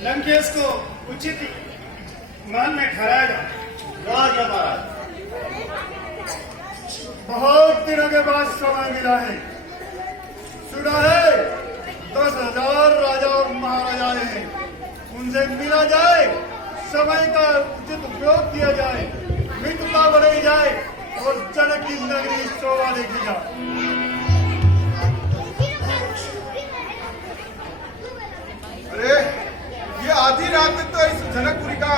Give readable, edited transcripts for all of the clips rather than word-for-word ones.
लंकेश को उचित मान में ठहराएगा। राजा महाराज, बहुत दिनों के बाद समय मिला है। सुना है 10,000 राजा और महाराजाएं हैं, उनसे मिला जाए, समय का उचित उपयोग किया जाए, मित्रता बढ़ाई जाए और जनक की नगरी शोभा देखी जाए। अरे ये आधी रात तक तो इस जनकपुरी का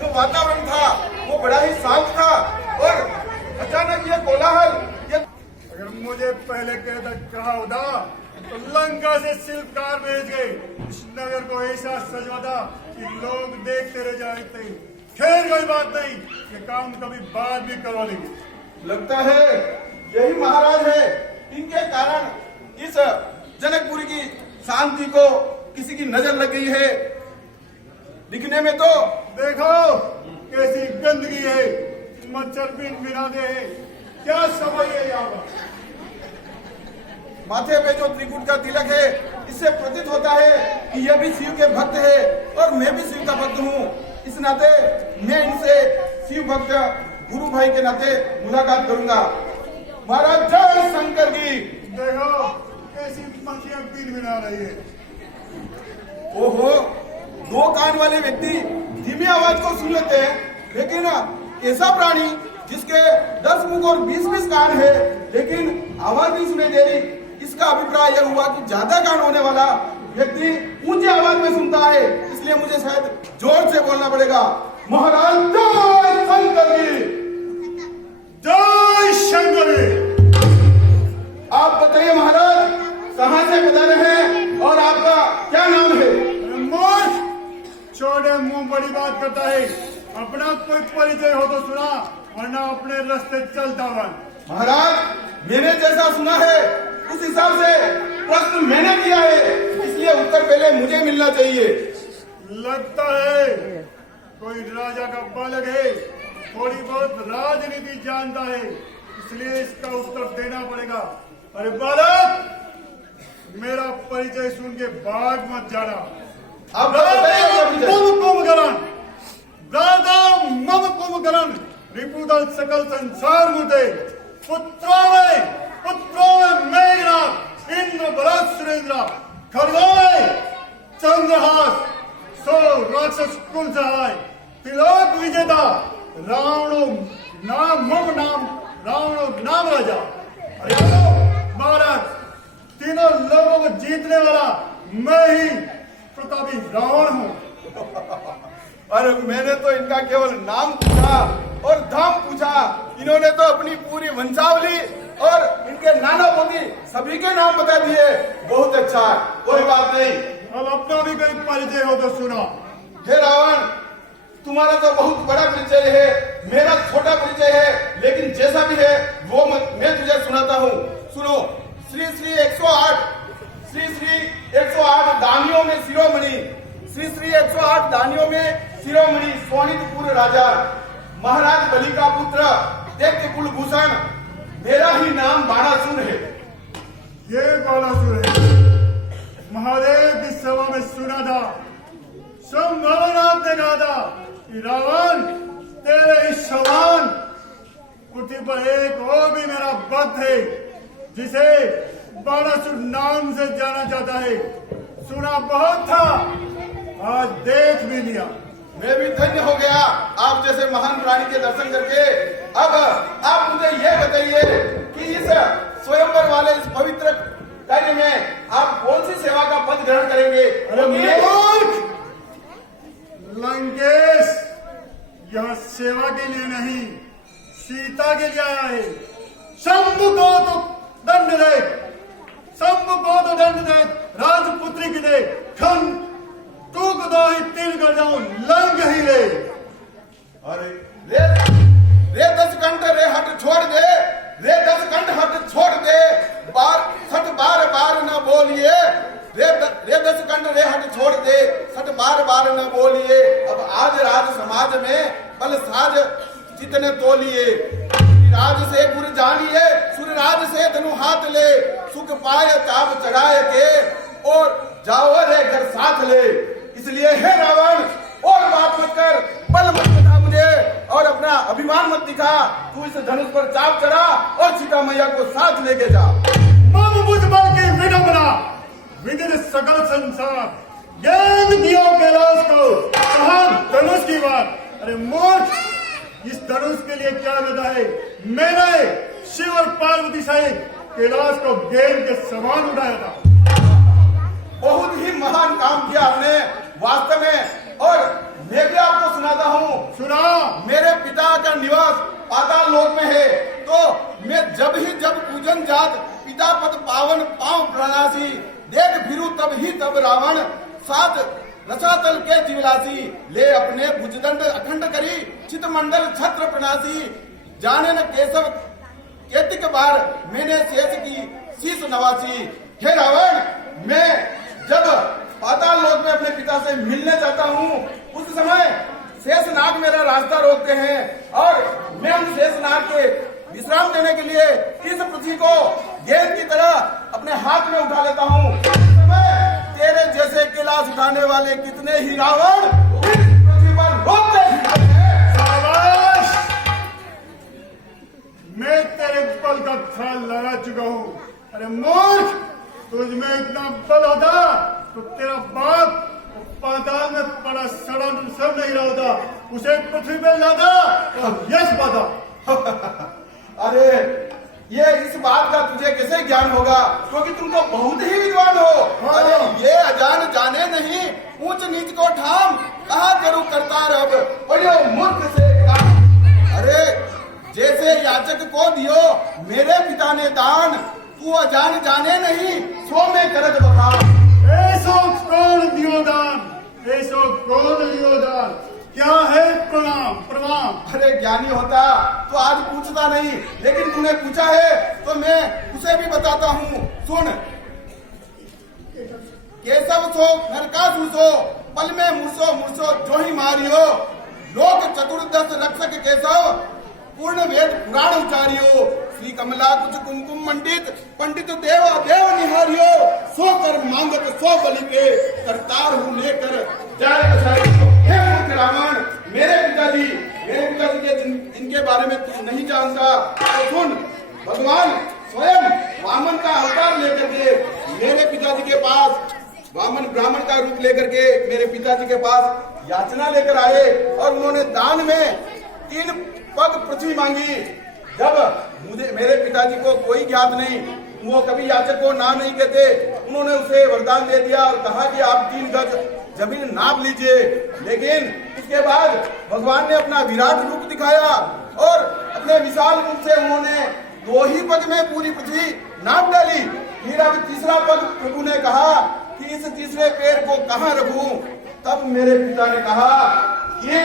जो वातावरण था वो बड़ा ही शांत था और अचानक ये कोलाहल, ये अगर मुझे पहले कहा होता तो लंका से शिल्पकार भेज गए, इस नगर को ऐसा सजवाता कि लोग देखते रह जाते। खैर कोई बात नहीं, ये काम कभी बाद भी करवा लेंगे। लगता है यही महाराज है, इनके कारण इस जनकपुरी की शांति को किसी की नजर लग गई है। दिखने में तो देखो कैसी गंदगी है, मच्छर बिन बिनाते हैं, क्या समझ है यहाँ पर। माथे पे जो त्रिकुट का तिलक है, इससे प्रतीत होता है कि ये भी शिव के भक्त है और मैं भी शिव का भक्त हूँ। इस नाते मैं इनसे शिव भक्त गुरु भाई के नाते मुलाकात करूंगा। महाराज जय शंकर की। देखो कैसी मक्खियां बिन बिना रही है। ओहो, दो कान वाले व्यक्ति धीमी आवाज को सुन लेते हैं, लेकिन ऐसा प्राणी जिसके 10 मुख और 20-20 कान है लेकिन आवाज नहीं सुनाई दे रही, इसका अभिप्राय यह हुआ कि ज्यादा कान होने वाला व्यक्ति ऊंची आवाज में सुनता है, इसलिए मुझे शायद जोर से बोलना पड़ेगा। महाराज जय शंकर की। जय शंकर। आप बताइए महाराज, कहाँ से बता रहे हैं और आपका क्या नाम है? मूर्ख, छोटे मुंह बड़ी बात करता है। अपना कोई परिचय हो तो सुना, वरना अपने रास्ते चलता बन। महाराज मैंने जैसा सुना है उस हिसाब से प्रश्न मैंने किया है, इसलिए उत्तर पहले मुझे मिलना चाहिए। लगता है कोई राजा का बालक है, थोड़ी बहुत राजनीति जानता है, इसलिए इसका उत्तर देना पड़ेगा। अरे बालक, मेरा परिचय सुन के भाग मत जाना। आप बताइए। मम कुंभकर्ण, दादा मम कुंभकर्ण, रिपुदल सकल संसार मुझे, पुत्रों में मेघनाथ, इंद्र बलद सुरेंद्र, खरगों में चंद्रहास, सो राक्षस कुल सहाय, तिलोक विजेता, रावणो नाम मम नाम, रावणो नाम राजा। अरे महाराज, तीनों लोगों को जीतने वाला मैं ही प्रतापी रावण हूँ। अरे मैंने तो इनका केवल नाम पूछा और धाम पूछा, इन्होंने तो अपनी पूरी वंशावली और इनके नाना पोती सभी के नाम बता दिए। बहुत अच्छा, कोई बात नहीं। अब अपना भी कोई परिचय हो तो सुनो। हे रावण, तुम्हारा तो बहुत बड़ा परिचय है, मेरा छोटा परिचय है, लेकिन जैसा भी है वो मैं तुझे सुनाता हूँ। सुनो। श्री श्री 108 दानियों में शिरोमणि, श्री 108 दानियों में शिरोमणि, सोनितपुर राजा, महाराज बलि का पुत्र, दैत्य कुलभूषण, मेरा ही नाम बाणासुर है। ये बाणासुर है। महादेव की सभा में सुना था, संभवनाथ ने कहा था कि रावण तेरे ही समान पृथ्वी पर एक और भी मेरा भक्त है, जिसे बाणासुर नाम से जाना जाता है। सुना बहुत था, आज देख भी लिया। मैं भी धन्य हो गया आप जैसे महान प्राणी के दर्शन करके। अब आप मुझे ये बताइए कि इस स्वयंवर वाले इस पवित्र कार्य में आप कौन सी सेवा का पद ग्रहण करेंगे? अरे मूर्ख लंकेश, यह सेवा के लिए नहीं, सीता के लिए आया है। शंभु को तो दंड दे, शंभु को तो दंड दे, राजपुत्री की दे, खन टूक दो ही तीर कर जाऊं, लंग ही ले। अरे रे 10 कंठ रे हट छोड़ दे, रे 10 कंठ हट छोड़ दे, बार न बोलिए, रे 10 कंठ रे हट छोड़ दे, सट बार न बोलिए। अब आज राज समाज में बल साज जितने तोलिए, राज से गुर जानिए, सूर्यराज से धनु हाथ ले, सुख पाए चाप चढ़ाए के और जाओ रे घर साथ ले। इसलिए हे अभिमान मत दिखा, तू इस धनुष पर चाप चढ़ा और सीता मैया को साथ लेके जा। मम मुझ बल की विडंबना, विदित सकल संसार, ज्ञान दियो कैलाश को, कहा धनुष की बात। अरे मूर्ख, इस धनुष के लिए क्या विधा है? मैंने शिव और पार्वती सहित कैलाश को गेंद के समान उठाया था। बहुत ही महान काम किया आपने वास्तव में। और मैं भी आपको सुनाता हूँ। सुना। मेरे पिता का निवास पाताल लोक में है, तो मैं जब पूजन जात पिता पद पावन पांव प्रणासी, देख फिरू तब रावण सात रसातल के जीवलासी, ले अपने भुजदंड अखंड करी चितमंडल छत्र प्रणासी, जाने न केशव केतिक बार मैंने शेष की शीश नवासी। हे रावण, मैं जब पाताल लोक में अपने पिता से मिलने जाता हूँ, उस समय शेषनाग मेरा रास्ता रोकते हैं और मैं उन शेषनाग के विश्राम देने के लिए इस पृथ्वी को गेंद की तरह अपने हाथ में उठा लेता हूँ। उस समय तेरे जैसे कैलाश उठाने वाले कितने ही रावण इस पृथ्वी पर रोकते हैं। शाबाश! मैं तेरे बल का था लगा चुका हूँ। अरे मूर्ख, तुझ में इतना बल होता तो तेरा बाप पाताल में पड़ा सड़ा सब नहीं रहा होता, उसे पृथ्वी पे लाता और यश पाता। अरे ये इस बात का तुझे कैसे ज्ञान होगा, क्योंकि तुम तो बहुत ही विद्वान हो। अरे ये अजान जाने नहीं, ऊंच नीच को ठाम, कहा करूं करतार अब बड़े मूर्ख से काम। अरे जैसे याचक को दियो मेरे पिता ने दान, तू अजान जाने नहीं सो में करत बखान। ऐसो कौन दियो दान, ऐसो कौन दियो दान, क्या है प्रणाम प्रणाम। अरे ज्ञानी होता तो आज पूछता नहीं, लेकिन तूने पूछा है तो मैं उसे भी बताता हूँ। सुन, केशव सो नरकासुर सो, पल में मुरसो जो ही मारियो, लोक चतुर्दश रक्षक केशव, पूर्ण वेद पुराण उचारियो, श्री कमला कुछ कुमकुम मंडित, पंडित देव देव निहारियो, सो कर मांगत सो बलि के, करतार हूँ लेकर जाय बसाई। हे मूर्ख रावण, मेरे पिताजी के जिनके बारे में तू नहीं जानता, तो सुन, भगवान स्वयं वामन का अवतार लेकर के मेरे पिताजी के पास, वामन ब्राह्मण का रूप लेकर के मेरे पिताजी के पास याचना लेकर आए और उन्होंने दान में 3 पग पृथ्वी मांगी। जब मेरे पिताजी को कोई ज्ञात नहीं, वो कभी याचक को ना नहीं कहते, उन्होंने उसे वरदान दे दिया और कहा कि आप 3 गज जमीन नाप लीजिए। लेकिन इसके बाद भगवान ने अपना विराट रूप दिखाया और अपने विशाल रूप से उन्होंने 2 ही पग में पूरी पृथ्वी नाप डाली। फिर अब तीसरा पग प्रभु ने कहा कि इस तीसरे पैर को कहाँ रखूं? तब मेरे पिता ने कहा कि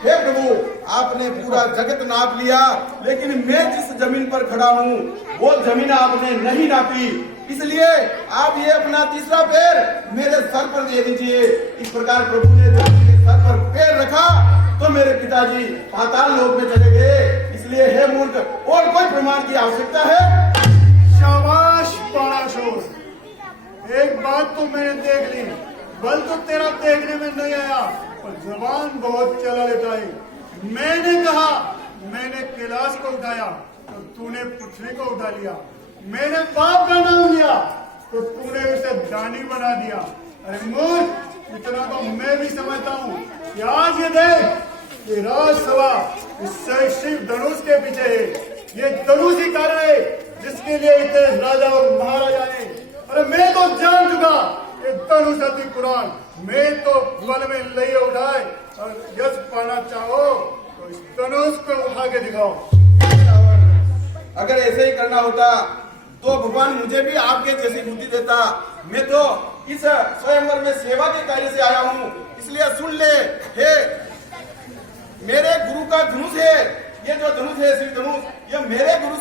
हे प्रभु, आपने पूरा जगत नाप लिया, लेकिन मैं जिस जमीन पर खड़ा हूँ वो जमीन आपने नहीं नापी, इसलिए आप ये अपना तीसरा पैर मेरे सर पर दे दीजिए। इस प्रकार प्रभु ने जब मेरे सर पर पैर रखा तो मेरे पिताजी पाताल लोक में चले गए। इसलिए हे मूर्ख, और कोई प्रमाण की आवश्यकता है? शाबाश पाराशोर, एक बात तो मैंने देख ली, बल तो तेरा देखने में नहीं आया और जबान बहुत चला लेता है। मैंने कहा मैंने कैलाश को उठाया तो तूने पृथ्वी को उठा लिया, मैंने बाप का नाम लिया तो तूने उसे दानी बना दिया। अरे मूर्ख, इतना तो मैं भी समझता हूँ कि आज ये देख ये राजसभा इस शिव धनुष के पीछे है, ये धनुष ही कारण है जिसके लिए इतने राजा और महाराजा ने। अरे मैं तो जान चुका ये धनुष अति पुराण, मैं तो बल में लिए उठाए और यश पाना चाहो तो इस धनुष को उठा के दिखाओ। अगर ऐसे ही करना होता तो भगवान मुझे भी आपके जैसी बुद्धि देता। मैं तो इस स्वयंवर में सेवा के कार्य से आया हूँ, इसलिए सुन ले। हे मेरे गुरु का धनुष है, ये जो धनुष है श्री धनुष, ये मेरे गुरु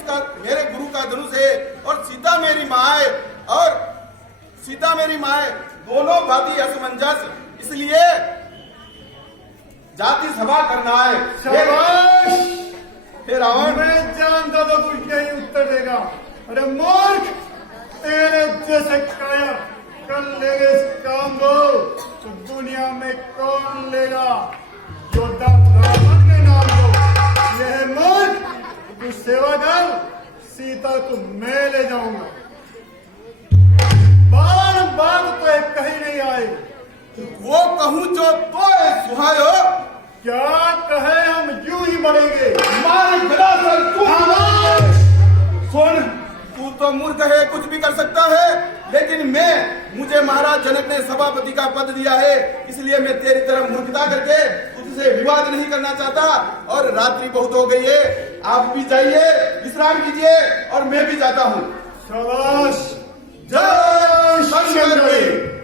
का धनुष है और सीता मेरी माँ है, दोनों बाती असमंजस, इसलिए जाति सभा करना है। हे रावण, मैं जानता था कुछ नहीं उत्तर देगा। अरे मूर्ख, तेरे जैसे काया कर लेगा इस काम को तो दुनिया में कौन लेगा? योद्धा ब्राह्मण के नाम को। यह तू सेवा कर, सीता को मैं ले जाऊंगा। बार बात तो एक कहीं नहीं आए। वो कहूं जो तो सुहायो, क्या कहे हम यूं ही मरेंगे। मार गला सर तू। खामोश! सुन, तू तो मूर्ख है, कुछ भी कर सकता है, लेकिन मुझे महाराज जनक ने सभापति का पद दिया है, इसलिए मैं तेरी तरफ मूर्खता करके तुझसे विवाद नहीं करना चाहता। और रात्रि बहुत हो गई है, आप भी जाइए, विश्राम कीजिए और मैं भी जाता हूँ। शाबाश! जय शंकर।